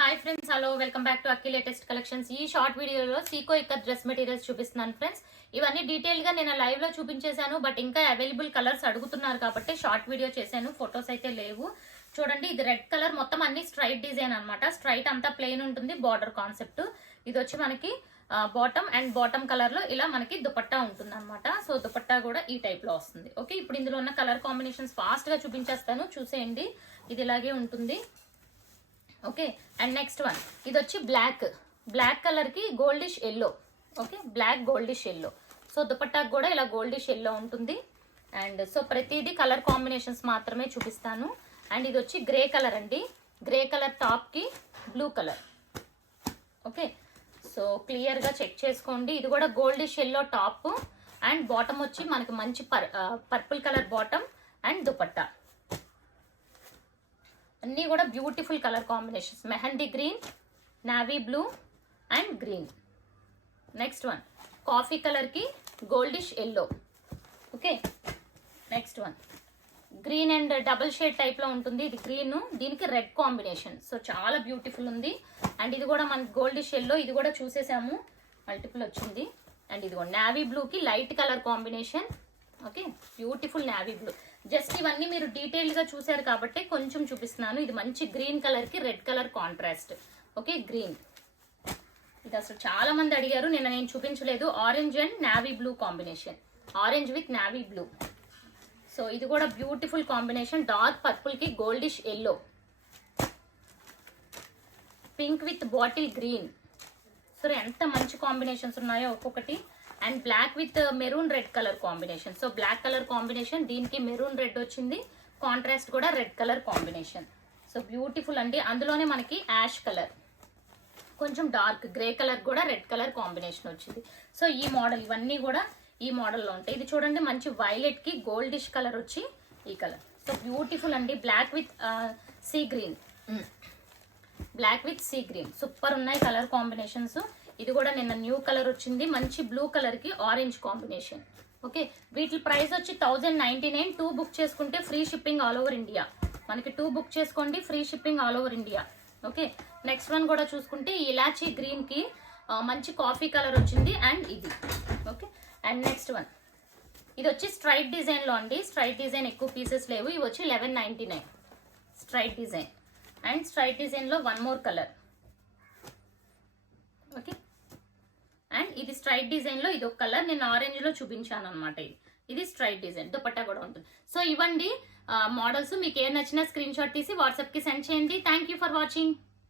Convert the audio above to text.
Hi friends, hello, welcome back to Akki latest collections. ఈ short వీడియోలో Seeko ikat dress materials చూపిస్తున్నాను friends. ఇవన్నీ detail గా నేను లైవ్ లో చూపించేశాను, బట్ ఇంకా అవైలబుల్ కలర్స్ అడుగుతున్నారు కాబట్టి షార్ట్ వీడియో చేశాను. ఫొటోస్ అయితే లేవు. చూడండి, ఇది రెడ్ కలర్, మొత్తం అన్ని స్ట్రైట్ డిజైన్ అనమాట. స్ట్రైట్ అంతా ప్లెయిన్ ఉంటుంది, బార్డర్ కాన్సెప్ట్. ఇది వచ్చి మనకి బాటమ్ అండ్ బాటమ్ కలర్ లో ఇలా మనకి దుపట్టా ఉంటుంది అనమాట. సో దుపట్టా కూడా ఈ టైప్ లో వస్తుంది. ఓకే, ఇప్పుడు ఇందులో ఉన్న కలర్ కాంబినేషన్స్ ఫాస్ట్ గా చూపించేస్తాను, చూసేయండి. ఇది ఇలాగే ఉంటుంది. ఓకే, అండ్ నెక్స్ట్ వన్, ఇది వచ్చి బ్లాక్ కలర్ కి goldish yellow. Okay, black goldish yellow. So దుపట్టాకు కూడా ఇలా గోల్డిష్ ఎల్లో ఉంటుంది. అండ్ సో ప్రతిదీ కలర్ కాంబినేషన్స్ మాత్రమే చూపిస్తాను. అండ్ ఇది వచ్చి గ్రే కలర్ అండి. గ్రే కలర్ టాప్ కి blue colour. Okay, so clear గా చెక్ చేసుకోండి. ఇది కూడా goldish yellow top and bottom వచ్చి మనకి మంచి purple colour bottom and dupatta. అన్నీ కూడా beautiful colour combinations. Mehndi green, navy blue and green. Next one, coffee colour కి goldish yellow. Okay, next one, green and double shade type లో ఉంటుంది. ఇది green, దీనికి రెడ్ కాంబినేషన్. సో చాలా బ్యూటిఫుల్ ఉంది. And ఇది కూడా మనకి గోల్డిష్ ఎల్లో, ఇది కూడా చూసేసాము, మల్టిపుల్ వచ్చింది. అండ్ ఇది కూడా నావీ బ్లూ కి light colour combination. Okay, beautiful navy blue. Just ఇవన్నీ మీరు డీటెయిల్ గా చూసారు కాబట్టి కొంచెం చూపిస్తున్నాను. ఇది మంచి గ్రీన్ కలర్ కి red colour contrast. Okay, green. ఇది అసలు చాలా మంది అడిగారు, నేను చూపించలేదు. Orange and navy blue combination. Orange with navy blue. So ఇది కూడా బ్యూటిఫుల్ కాంబినేషన్. డార్క్ పర్పుల్ కి goldish yellow. Pink with bottle green. So ఎంత మంచి కాంబినేషన్స్ ఉన్నాయో ఒక్కొక్కటి. And black with maroon red colour combination. So black colour combination, దీనికి maroon red వచ్చింది. Contrast కూడా red colour combination. So beautiful అండి. అందులోనే మనకి యాష్ కలర్, కొంచెం డార్క్ గ్రే కలర్ కూడా రెడ్ కలర్ కాంబినేషన్ వచ్చింది. సో ఈ మోడల్, ఇవన్నీ కూడా ఈ మోడల్లో ఉంటాయి. ఇది చూడండి, మంచి వైలెట్ కి గోల్డిష్ కలర్ వచ్చి ఈ కలర్. సో బ్యూటిఫుల్ అండి. Black with sea green. Black with sea green. Super ఉన్నాయి కలర్ కాంబినేషన్స్. ఇది కూడా నిన్న న్యూ కలర్ వచ్చింది, మంచి బ్లూ కలర్ కి ఆరెంజ్ కాంబినేషన్. ఓకే, వీటి ప్రైస్ వచ్చి 1099. 2 బుక్ చేసుకుంటే free shipping all over India. మనకి 2 బుక్ చేసుకోండి, free shipping all over India. Okay, next one కూడా చూసుకుంటే ఇలాచీ గ్రీన్ కి మంచి కాఫీ కలర్ వచ్చింది. అండ్ ఇది ఓకే. అండ్ నెక్స్ట్ వన్, ఇది వచ్చి స్ట్రైట్ డిజైన్ లో అండి. స్ట్రైట్ డిజైన్ ఎక్కువ పీసెస్ లేవు. ఇవి వచ్చి 1199 straight design. And straight design లో one more colour. Okay, and ఇది స్ట్రైట్ డిజైన్ లో ఇది ఒక కలర్, నేను ఆరెంజ్ లో చూపించాను అనమాట. ఇది స్ట్రైట్ డిజైన్, దుపట్టా కూడా ఉంటుంది. సో ఇవ్వండి మోడల్స్. మీకు ఏ నచ్చినా స్క్రీన్ షాట్ తీసి వాట్సాప్ కి సెండ్ చేయండి. Thank you for watching.